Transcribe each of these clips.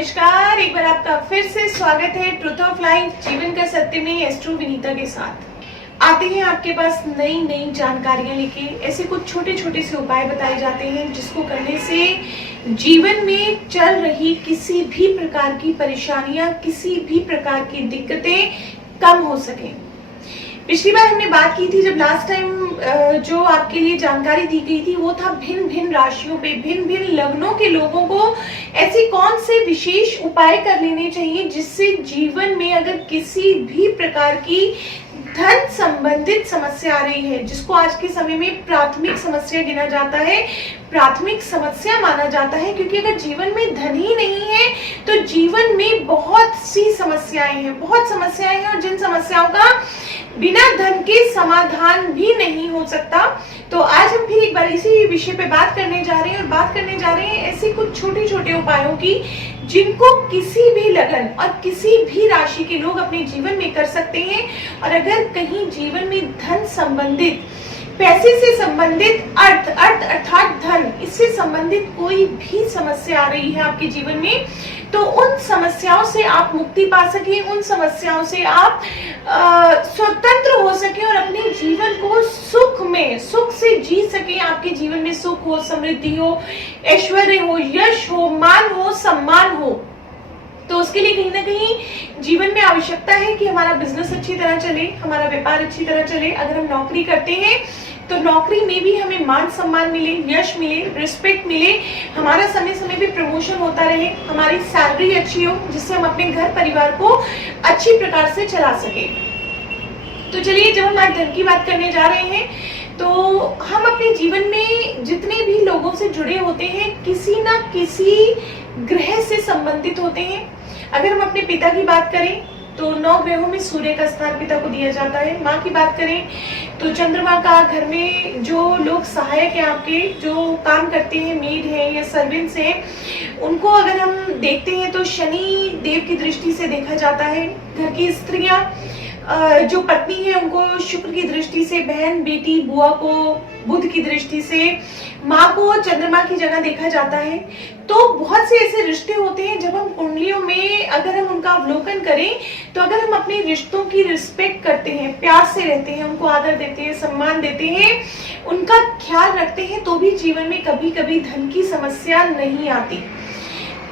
नमस्कार, एक बार आपका फिर से स्वागत है ट्रुथ ऑफ लाइफ जीवन का सत्य में एस्ट्रो विनीता के साथ। आते हैं आपके पास नई नई जानकारियां लेके। ऐसे कुछ छोटे छोटे से उपाय बताए जाते हैं जिसको करने से जीवन में चल रही किसी भी प्रकार की परेशानियां, किसी भी प्रकार की दिक्कतें कम हो सके। पिछली बार हमने बात की थी, जब लास्ट टाइम जो आपके लिए जानकारी दी गई थी वो था भिन्न भिन्न राशियों पे, भिन्न भिन्न लग्नों के लोगों को ऐसे कौन से विशेष उपाय कर लेने चाहिए जिससे जीवन में अगर किसी भी प्रकार की धन संबंधित समस्या आ रही है, जिसको आज के समय में प्राथमिक समस्या गिना जाता है, प्राथमिक समस्या माना जाता है। क्योंकि अगर जीवन में धन ही नहीं है तो जीवन में बहुत सी समस्याएं हैं, बहुत समस्याएं हैं, और जिन समस्याओं का बिना धन के समाधान भी नहीं हो सकता। तो आज हम फिर एक बार इसी विषय पे बात करने जा रहे हैं, और बात करने जा रहे हैं ऐसे कुछ छोटे छोटे उपायों की जिनको किसी भी लगन और किसी भी राशि के लोग अपने जीवन में कर सकते हैं। और अगर कहीं जीवन में धन संबंधित, पैसे से संबंधित, अर्थ अर्थात धन, इससे संबंधित कोई भी समस्या आ रही है आपके जीवन में, तो उन समस्याओं से आप मुक्ति पा सके, उन समस्याओं से आप स्वतंत्र हो सके और अपने जीवन को सुख से जी सके। आपके जीवन में सुख हो, समृद्धि हो, ऐश्वर्य हो, यश हो, मान हो, सम्मान हो। तो उसके लिए कहीं ना कहीं जीवन में आवश्यकता है कि हमारा बिजनेस अच्छी तरह चले, हमारा व्यापार अच्छी तरह चले। अगर हम नौकरी करते हैं तो नौकरी में भी हमें मान सम्मान मिले, यश मिले, रिस्पेक्ट मिले, हमारा समय समय पे प्रमोशन होता रहे, हमारी सैलरी अच्छी हो, जिससे हम अपने घर परिवार को अच्छी प्रकार से चला सके। तो चलिए, जब हम आज धन की बात करने जा रहे हैं तो हम अपने जीवन में जितने भी लोगों से जुड़े होते हैं किसी ना किसी ग्रह से संबंधित होते हैं। अगर हम अपने पिता की बात करें तो 9 ग्रहों में सूर्य का स्थान पिता को दिया जाता है। माँ की बात करें तो चंद्रमा का, घर में जो लोग सहायक हैं आपके, जो काम करते हैं, मेड हैं या सर्वेंट्स हैं, उनको अगर हम देखते हैं तो शनि देव की दृष्टि से देखा जाता है। घर की स्त्रियां, जो पत्नी है, उनको शुक्र की दृष्टि से, बहन, बेटी, बुआ को बुध की दृष्टि से, माँ को चंद्रमा की जगह देखा जाता है। तो बहुत से ऐसे रिश्ते होते हैं जब हम कुंडलियों में अगर हम उनका अवलोकन करें तो अगर हम अपने रिश्तों की रिस्पेक्ट करते हैं, प्यार से रहते हैं, उनको आदर देते हैं, सम्मान देते हैं, उनका ख्याल रखते हैं, तो भी जीवन में कभी कभी धन की समस्या नहीं आती।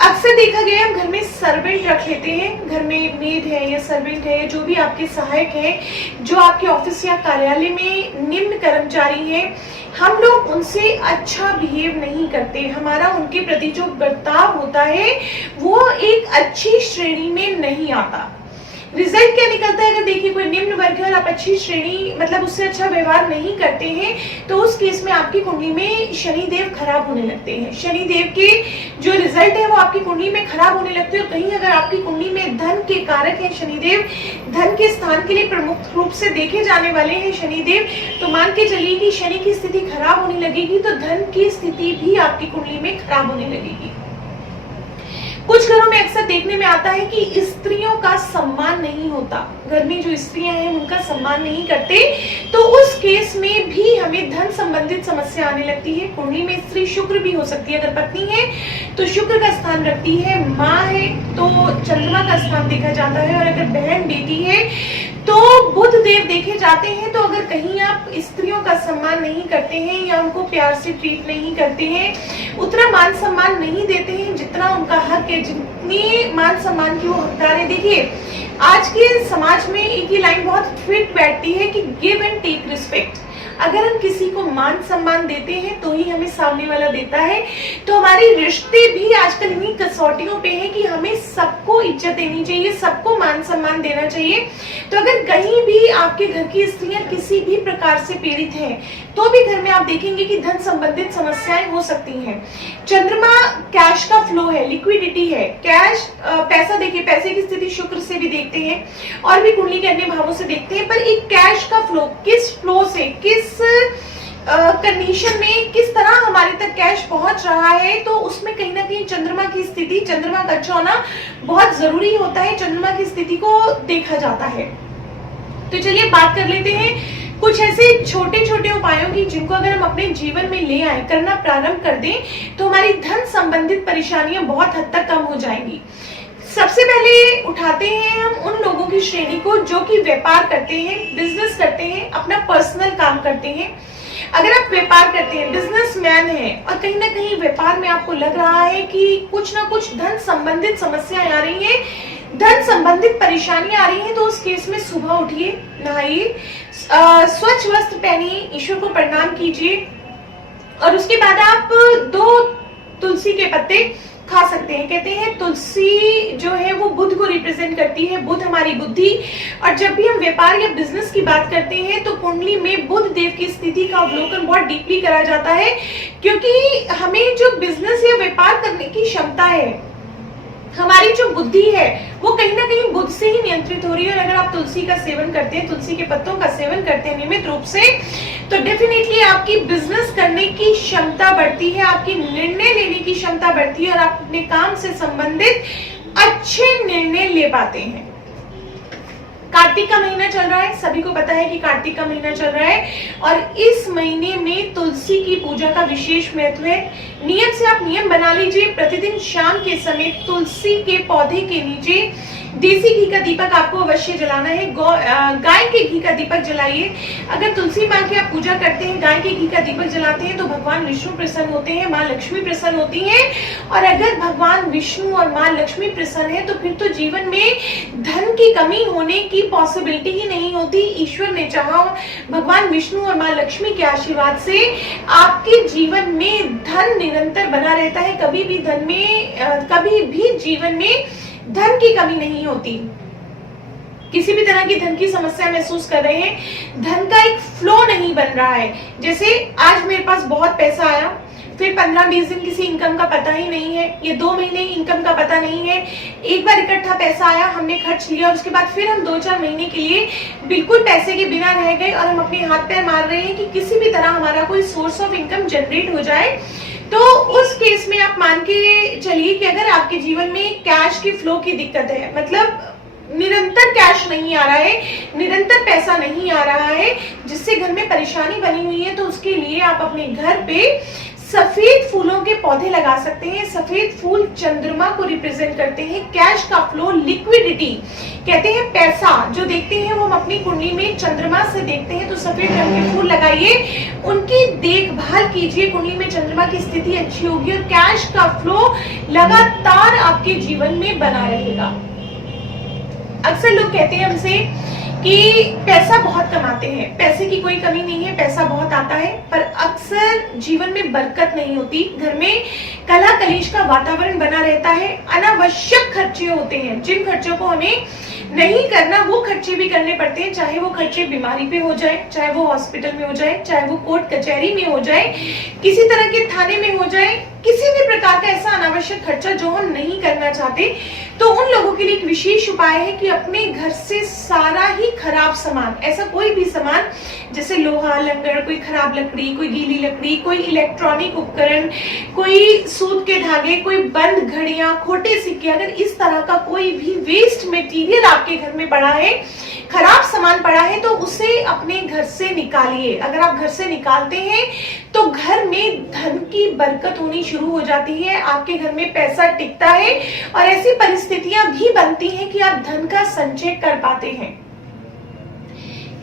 अक्सर देखा गया हम घर में सर्वेंट रख लेते हैं, घर में मेड है या सर्वेंट है, जो भी आपके सहायक हैं, जो आपके ऑफिस या कार्यालय में निम्न कर्मचारी हैं, हम लोग उनसे अच्छा बिहेव नहीं करते। हमारा उनके प्रति जो बर्ताव होता है वो एक अच्छी श्रेणी में नहीं आता। रिजल्ट क्या निकलता है? अगर देखिए कोई निम्न वर्ग है और आप अच्छी श्रेणी, मतलब उससे अच्छा व्यवहार नहीं करते हैं, तो उस केस में आपकी कुंडली में शनिदेव खराब होने लगते हैं। शनिदेव के जो रिजल्ट है वो आपकी कुंडली में खराब होने लगते हैं। और कहीं अगर आपकी कुंडली में धन के कारक है शनिदेव, धन के स्थान के लिए प्रमुख रूप से देखे जाने वाले हैं शनिदेव, तो मान के चलिए कि शनि की स्थिति खराब होने लगेगी तो धन की स्थिति भी आपकी कुंडली में खराब होने लगेगी। कुछ घरों में अक्सर देखने में आता है कि स्त्रियों का सम्मान नहीं होता, घर में जो स्त्रियां हैं उनका सम्मान नहीं करते, तो उस केस में भी हमें धन संबंधित समस्या आने लगती है। कुंडली में स्त्री शुक्र भी हो सकती है, अगर पत्नी है तो शुक्र का स्थान रखती है, माँ है तो चंद्रमा का स्थान देखा जाता है, और अगर बहन बेटी है तो बुध देव देखे जाते हैं। तो अगर कहीं आप स्त्रियों का सम्मान नहीं करते हैं या उनको प्यार से ट्रीट नहीं करते हैं, उतना मान सम्मान नहीं देते हैं जितना उनका हक है, जितनी मान सम्मान की वो हकदार है। देखिए आज के समाज में एक ही लाइन बहुत फिट बैठती है कि गिव एंड टेक रिस्पेक्ट। अगर हम किसी को मान सम्मान देते हैं तो ही हमें सामने वाला देता है। तो हमारे रिश्ते भी आजकल इन्हीं कसौटियों पे हैं कि हमें सबको इज्जत देनी चाहिए, सबको मान सम्मान देना चाहिए। तो अगर कहीं भी आपके घर की स्त्रियां किसी भी प्रकार से पीड़ित हैं तो भी घर में आप देखेंगे कि धन संबंधित समस्याएं हो सकती हैं। चंद्रमा कैश का फ्लो है, लिक्विडिटी है, कैश, पैसा। देखिए पैसे की स्थिति शुक्र से भी देखते हैं और भी कुंडली के अन्य भावों से देखते हैं, पर एक कैश का फ्लो, किस फ्लो से, किस कंडीशन में, किस तरह हमारे तक कैश पहुंच रहा है, तो उसमें कहीं ना कहीं चंद्रमा की स्थिति, चंद्रमा का अच्छा होना बहुत जरूरी होता है। चंद्रमा की स्थिति को देखा जाता है। तो चलिए बात कर लेते हैं कुछ ऐसे छोटे छोटे उपायों की जिनको अगर हम अपने जीवन में ले आए, करना प्रारंभ कर दें, तो हमारी धन संबंधित परेशानियां बहुत हद तक कम हो जाएंगी। सबसे पहले उठाते हैं हम उन लोगों की श्रेणी को जो कि व्यापार करते हैं, बिजनेस करते हैं, अपना पर्सनल काम करते हैं। अगर आप व्यापार करते हैं, बिजनेसमैन हैं और कहीं ना कहीं व्यापार में आपको लग रहा है कि कुछ ना कुछ धन संबंधित समस्याएं आ रही हैं, धन संबंधित परेशानियां आ रही हैं, तो उस केस में सुबह उठिए, नहाइए, स्वच्छ वस्त्र पहनिए, ईश्वर को प्रणाम कीजिए और उसके बाद आप 2 तुलसी के पत्ते खा सकते हैं। कहते हैं तुलसी जो है वो बुध को रिप्रेजेंट करती है, बुध हमारी बुद्धि। और जब भी हम व्यापार या बिजनेस की बात करते हैं तो कुंडली में बुध देव की स्थिति का अवलोकन बहुत डीपली करा जाता है, क्योंकि हमें जो बिजनेस या व्यापार करने की क्षमता है, हमारी जो बुद्धि है वो कहीं ना कहीं बुध से ही नियंत्रित हो रही है। और अगर आप तुलसी का सेवन करते हैं, तुलसी के पत्तों का सेवन करते हैं नियमित रूप से, तो डेफिनेटली आपकी बिजनेस करने की क्षमता बढ़ती है, आपकी निर्णय लेने की क्षमता बढ़ती है और आप अपने काम से संबंधित अच्छे निर्णय ले पाते हैं। कार्तिक का महीना चल रहा है, सभी को पता है कि कार्तिक का महीना चल रहा है और इस महीने में तुलसी की पूजा का विशेष महत्व है। नियम से आप नियम बना लीजिए, प्रतिदिन शाम के समय तुलसी के पौधे के नीचे देसी घी का दीपक आपको अवश्य जलाना है। गाय के घी का दीपक जलाइए। अगर तुलसी माँ की आप पूजा करते हैं, गाय के घी का दीपक जलाते हैं, तो भगवान विष्णु प्रसन्न होते हैं, माँ लक्ष्मी प्रसन्न होती हैं। और अगर भगवान विष्णु और माँ लक्ष्मी प्रसन्न है तो फिर तो जीवन में धन की कमी होने की पॉसिबिलिटी ही नहीं होती। ईश्वर ने चाहा, भगवान विष्णु और माँ लक्ष्मी के आशीर्वाद से आपके जीवन में धन निरंतर बना रहता है। कभी भी जीवन में धन की कमी नहीं होती। किसी भी तरह की धन की समस्या महसूस कर रहे हैं, धन का एक फ्लो नहीं बन रहा है, जैसे आज मेरे पास बहुत पैसा आया, फिर 15-20 दिन किसी इनकम का पता ही नहीं है, ये 2 महीने इनकम का पता नहीं है, एक बार इकट्ठा पैसा आया, हमने खर्च लिया और उसके बाद फिर हम 2-4 महीने के लिए बिल्कुल पैसे के बिना रह गए और हम अपने हाथ पैर मार रहे हैं कि किसी भी तरह हमारा कोई सोर्स ऑफ इनकम जनरेट हो जाए। तो उस केस में आप मान के चलिए कि अगर आपके जीवन में कैश की फ्लो की दिक्कत है, मतलब निरंतर कैश नहीं आ रहा है, निरंतर पैसा नहीं आ रहा है, जिससे घर में परेशानी बनी हुई है, तो उसके लिए आप अपने घर पे सफेद फूलों के पौधे लगा सकते हैं। सफेद फूल चंद्रमा को रिप्रेजेंट करते हैं, कैश का फ्लो, लिक्विडिटी। कहते हैं पैसा जो देखते हैं वो हम अपनी कुंडली में चंद्रमा से देखते हैं, तो सफेद रंग के फूल लगाइए, उनकी देखभाल कीजिए, कुंडली में चंद्रमा की स्थिति अच्छी होगी और कैश का फ्लो लगातार आपके जीवन में बना रहेगा। अक्सर लोग कहते हैं हमसे कि पैसा बहुत कमाते हैं, पैसे की कोई कमी नहीं है, पैसा बहुत आता है, पर अक्सर जीवन में बरकत नहीं होती। घर में कला कलेश का वातावरण बना रहता है, अनावश्यक खर्चे होते हैं, जिन खर्चों को हमें नहीं करना वो खर्चे भी करने पड़ते हैं, चाहे वो खर्चे बीमारी पे हो जाए, चाहे वो हॉस्पिटल में हो जाए, चाहे वो कोर्ट कचहरी में हो जाए, किसी तरह के थाने में हो जाए, किसी भी प्रकार का ऐसा अनावश्यक खर्चा जो हम नहीं करना चाहते। तो उन लोगों के लिए एक विशेष उपाय है कि अपने घर से सारा ही खराब सामान, ऐसा कोई भी सामान जैसे लोहा, लंगड़, कोई खराब लकड़ी, कोई गीली लकड़ी, कोई इलेक्ट्रॉनिक उपकरण, कोई सूत के धागे, कोई बंद घड़ियां, खोटे सिक्के, अगर इस तरह का कोई भी वेस्ट मटेरियल आपके घर में पड़ा है, खराब सामान पड़ा है, तो उसे अपने घर से निकालिए। अगर आप घर से निकालते हैं तो घर में धन की बरकत होनी शुरू हो जाती है, आपके घर में पैसा टिकता है और ऐसी परिस्थितियां भी बनती हैं कि आप धन का संचय कर पाते हैं।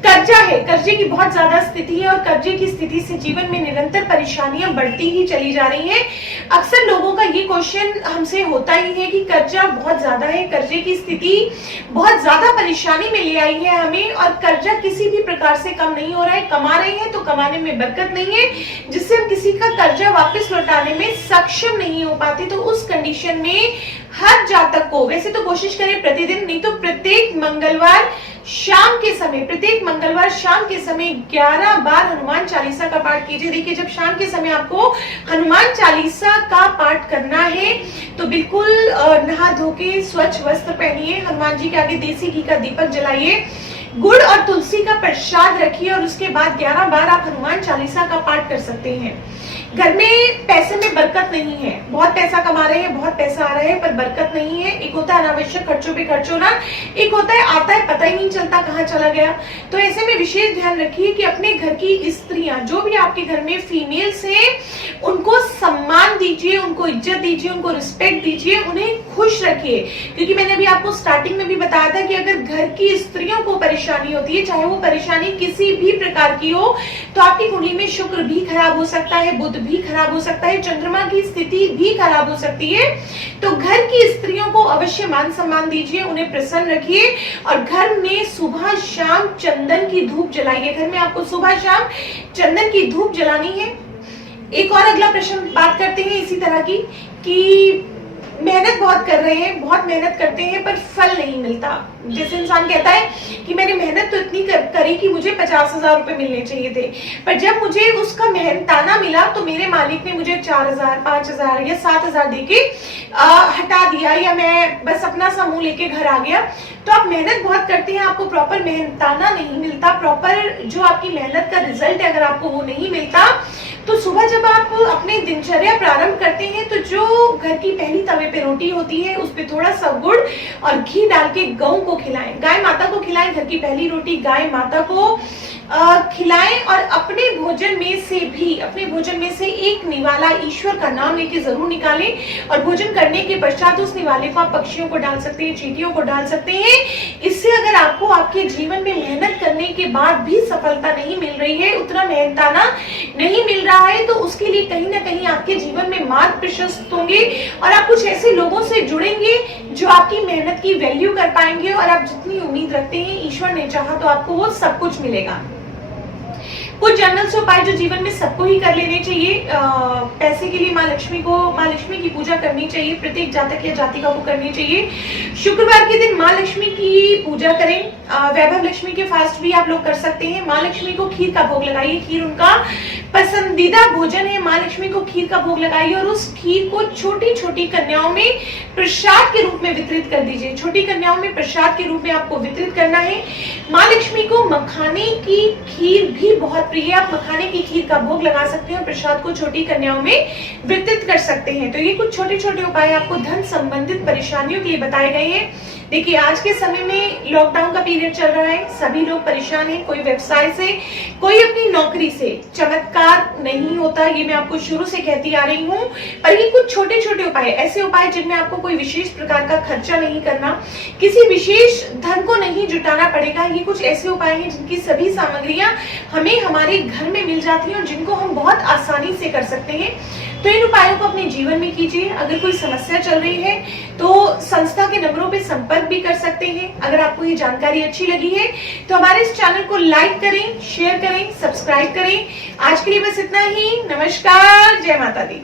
कर्जा है, कर्जे की बहुत ज्यादा स्थिति है और कर्जे की स्थिति से जीवन में निरंतर परेशानियां बढ़ती ही चली जा रही हैं। अक्सर लोगों का ये क्वेश्चन हमसे होता ही है कि कर्जा बहुत ज्यादा है, कर्जे की स्थिति बहुत ज्यादा परेशानी में ले आई है हमें और कर्जा किसी भी प्रकार से कम नहीं हो रहा है। कमा रहे हैं तो कमाने में बरकत नहीं है, जिससे हम किसी का कर्जा वापस लौटाने में सक्षम नहीं हो पाते। तो उस कंडीशन में हर जातक को, वैसे तो कोशिश करें प्रतिदिन, नहीं तो प्रत्येक मंगलवार शाम के समय, प्रत्येक मंगलवार शाम के समय 11 बार हनुमान चालीसा का पाठ कीजिए। देखिए, जब शाम के समय आपको हनुमान चालीसा का पाठ करना है तो बिल्कुल नहा धो के स्वच्छ वस्त्र पहनिए, हनुमान जी के आगे देसी घी का दीपक जलाइए, गुड़ और तुलसी का प्रसाद रखिए और उसके बाद 11 बार आप हनुमान चालीसा का पाठ कर सकते हैं। घर में पैसे में बरकत नहीं है, बहुत पैसा कमा रहे हैं, बहुत पैसा आ रहा है, पर बरकत नहीं है। एक होता है अनावश्यक खर्चों पे खर्च होना, एक होता है आता है पता ही नहीं चलता कहाँ चला गया। तो ऐसे में विशेष ध्यान रखिए कि अपने घर की स्त्रियां, जो भी आपके घर में फीमेल्स हैं, उनको सम्मान दीजिए, उनको इज्जत दीजिए, उनको रिस्पेक्ट दीजिए, उन्हें खुश रखिए। क्योंकि मैंने अभी आपको स्टार्टिंग में भी बताया था कि अगर घर की स्त्रियों को परेशानी होती है, चाहे वो परेशानी किसी भी प्रकार की हो, तो आपकी कुंडली में शुक्र भी खराब हो सकता है, बुध भी खराब हो सकता है, चंद्रमा की स्थिति भी खराब हो सकती है। तो घर की स्त्रियों को अवश्य मान सम्मान दीजिए, उन्हें प्रसन्न रखिए और घर में सुबह शाम चंदन की धूप जलाइए। घर में आपको सुबह शाम चंदन की धूप जलानी है। एक और अगला प्रश्न बात करते हैं इसी तरह की कि मेहनत बहुत कर रहे हैं, बहुत मेहनत करते हैं पर फल नहीं मिलता। जैसे इंसान कहता है कि मैंने मेहनत तो इतनी करी कि मुझे 50,000 रुपए मिलने चाहिए थे, पर जब मुझे उसका मेहनताना मिला तो मेरे मालिक ने मुझे 4,000, 5,000 या 7,000 देके हटा दिया, या मैं बस अपना सा मुंह लेके घर आ गया। तो आप मेहनत बहुत करते हैं, आपको प्रॉपर मेहनताना नहीं मिलता, प्रॉपर जो आपकी मेहनत का रिजल्ट है अगर आपको वो नहीं मिलता, तो सुबह जब आप अपने दिनचर्या प्रारंभ करते हैं तो जो घर की पहली तवे पे रोटी होती है उस पे थोड़ा सा गुड़ और घी डाल के गऊ को खिलाएं, गाय माता को खिलाएं। घर की पहली रोटी गाय माता को खिलाएं और अपने भोजन में से एक निवाला ईश्वर का नाम लेके जरूर निकालें। और भोजन करने के पश्चात उस निवाले को आप पक्षियों को डाल सकते हैं, चींटियों को डाल सकते हैं। इससे अगर आपको आपके जीवन में मेहनत करने के बाद भी सफलता नहीं मिल रही है, उतना मेहनताना नहीं मिल रहा है, तो उसके लिए कहीं ना कहीं आपके जीवन में मार्ग प्रशस्त होंगे और आप कुछ ऐसे लोगों से जुड़ेंगे जो आपकी मेहनत की वैल्यू कर पाएंगे। और आप जितनी उम्मीद रखते हैं, ईश्वर ने चाहा तो आपको वो सब कुछ मिलेगा। कुछ जनरल से उपाय जो जीवन में सबको ही कर लेने चाहिए। पैसे के लिए माँ लक्ष्मी की पूजा करनी चाहिए, प्रत्येक जातक या जातिका को करनी चाहिए। शुक्रवार के दिन माँ लक्ष्मी की पूजा करें। वैभव लक्ष्मी के फास्ट भी आप लोग कर सकते हैं। माँ लक्ष्मी को खीर का भोग लगाइए, खीर उनका पसंदीदा भोजन है। माँ लक्ष्मी को खीर का भोग लगाइए और उस खीर को छोटी छोटी कन्याओं में प्रसाद के रूप में वितरित कर दीजिए। छोटी कन्याओं में प्रसाद के रूप में आपको वितरित करना है। माँ लक्ष्मी को मखाने की खीर भी बहुत प्रिय है, आप मखाने की खीर का भोग लगा सकते हैं और प्रसाद को छोटी कन्याओं में वितरित कर सकते हैं। तो ये कुछ छोटे छोटे उपाय आपको धन संबंधित परेशानियों के लिए बताए गए हैं। देखिए, आज के समय में लॉकडाउन का पीरियड चल रहा है, सभी लोग परेशान हैं, कोई व्यवसाय से, कोई अपनी नौकरी से। चमत्कार नहीं होता, ये मैं आपको शुरू से कहती आ रही हूँ, पर ये कुछ छोटे छोटे उपाय, ऐसे उपाय जिनमें आपको कोई विशेष प्रकार का खर्चा नहीं करना, किसी विशेष धन को नहीं जुटाना पड़ेगा। ये कुछ ऐसे उपाय हैं जिनकी सभी सामग्रियां हमें हमारे घर में मिल जाती हैं और जिनको हम बहुत आसानी से कर सकते हैं। तो इन उपायों को अपने जीवन में कीजिए। अगर कोई समस्या चल रही है तो संस्था के नंबरों पे संपर्क भी कर सकते हैं। अगर आपको ये जानकारी अच्छी लगी है तो हमारे इस चैनल को लाइक करें, शेयर करें, सब्सक्राइब करें। आज के लिए बस इतना ही। नमस्कार, जय माता दी।